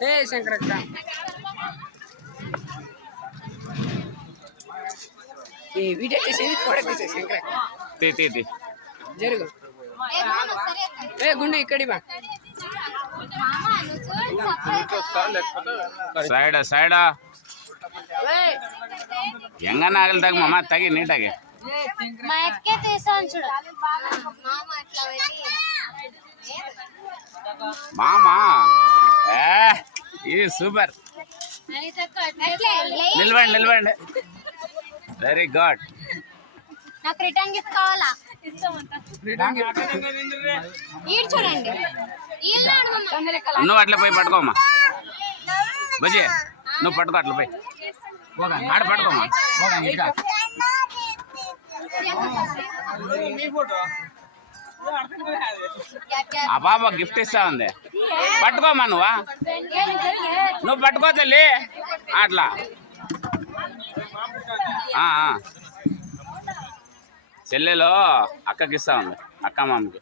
ఏ శంకరక్క ఏ video చేసేది photo తీసే శంకరక్క తీ జరుగు ఏ గుండు ఇక్కడి బా ಸೈಡಾ ಹೆಂಗನ ಆಗಲ್ ತಗ ಮಾಮ ತಗಿ ನೀಟಾಗಿ ಮಾಮ ಈ ಸೂಪರ್ నిలవండి వెరీ గుడ్ నాకు రిటర్న్ గిఫ్ట్ కావాలా చూడండి నువ్వు అట్లా పోయి పట్టుకోమ్మా బుజ్జి నువ్వు పట్టుకో అట్లా పోయి ఆడ పట్టుకోమ్మా ఆ బాబా గిఫ్ట్ ఇస్తా ఉంది పట్టుకోమ్మా నువ్వు పట్టుకో తల్లి అట్లా చెల్లెలో అక్కకి ఇస్తా ఉంది అక్క మామకి